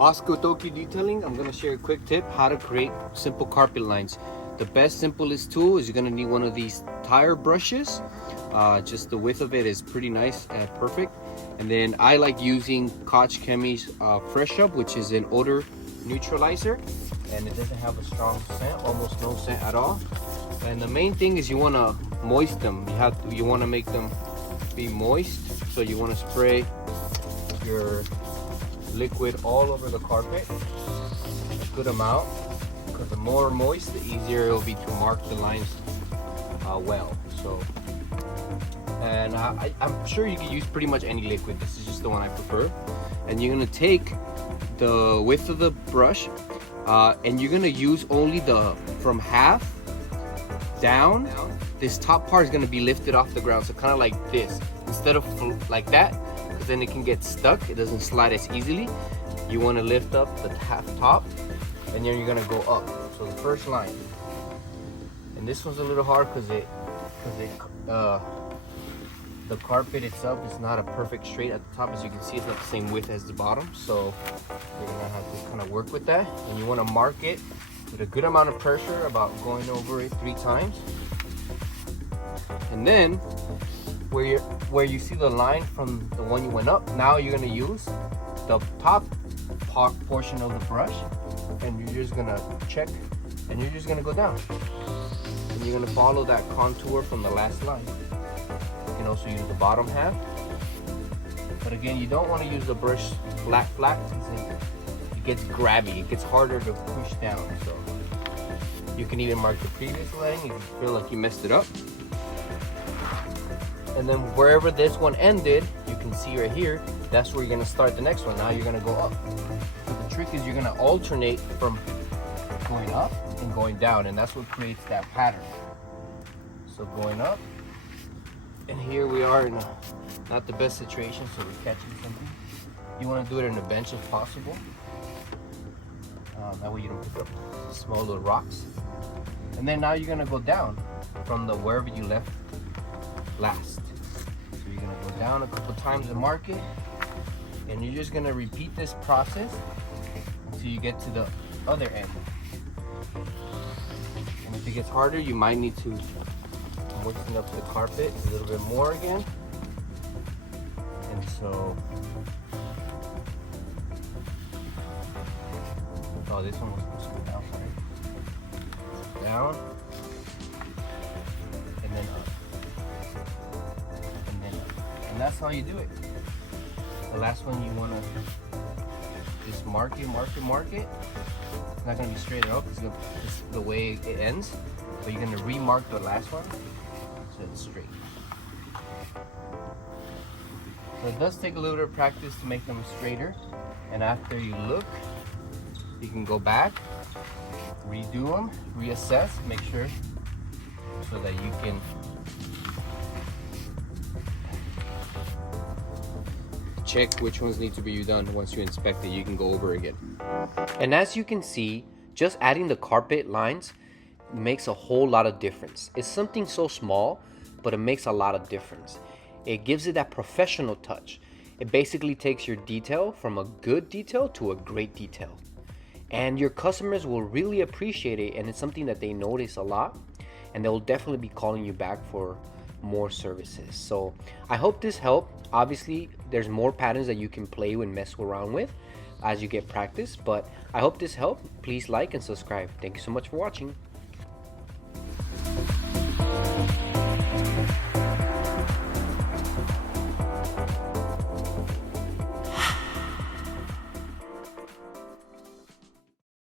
Oscar Toki Detailing. I'm gonna share a quick tip how to create simple carpet lines. The best, simplest tool is you're gonna need one of these tire brushes. Just the width of it is pretty nice and perfect. And then I like using Koch Chemi's Fresh Up, which is an odor neutralizer, and it doesn't have a strong scent, almost no scent at all. And the main thing is you wanna moist them. You wanna make them be moist, so you wanna spray your liquid all over the carpet, a good amount, because the more moist, the easier it will be to mark the lines well. So, and I'm sure you can use pretty much any liquid. This is just the one I prefer. And you're gonna take the width of the brush, and you're gonna use only from half down. This top part is gonna be lifted off the ground, so kind of like this, instead of like that, because then it can get stuck. It doesn't slide as easily. You want to lift up the half top, and then you're gonna go up. So the first line, and this one's a little hard because the carpet itself is not a perfect straight at the top. As you can see, it's not the same width as the bottom, so you're gonna have to kind of work with that. And you want to mark it with a good amount of pressure, about going over it 3 times. And then where you see the line from the one you went up, now you're gonna use the top portion of the brush, and you're just gonna check, and you're just gonna go down, and you're gonna follow that contour from the last line. You can also use the bottom half, but again, you don't want to use the brush flat because it gets grabby. It gets harder to push down. So you can even mark the previous line if you feel like you messed it up. And then wherever this one ended, you can see right here, that's where you're gonna start the next one. Now you're gonna go up. So the trick is you're gonna alternate from going up and going down, and that's what creates that pattern. So going up, and here we are in not the best situation, so we're catching something. You wanna do it in a bench if possible. That way you don't pick up small little rocks. And then now you're gonna go down from the wherever you left last. So you're gonna go down a couple times and mark it, and you're just gonna repeat this process until you get to the other end. And if it gets harder, you might need to moisten up the carpet a little bit more again. And so, oh, this one was supposed to go down, sorry. Down, and then up. And that's how you do it. The last one, you want to just mark it. It's not going to be straight up because it's the way it ends, but you're going to remark the last one so it's straight. So it does take a little bit of practice to make them straighter, and after you look, you can go back, redo them, reassess, make sure, so that you can check which ones need to be done. Once you inspect it, you can go over again. And as you can see, just adding the carpet lines makes a whole lot of difference. It's something so small, but it makes a lot of difference. It gives it that professional touch. It basically takes your detail from a good detail to a great detail. And your customers will really appreciate it, and it's something that they notice a lot, and they'll definitely be calling you back for more services. So I hope this helped. Obviously, there's more patterns that you can play and mess around with as you get practice, but I hope this helped. Please like and subscribe. Thank you so much for watching.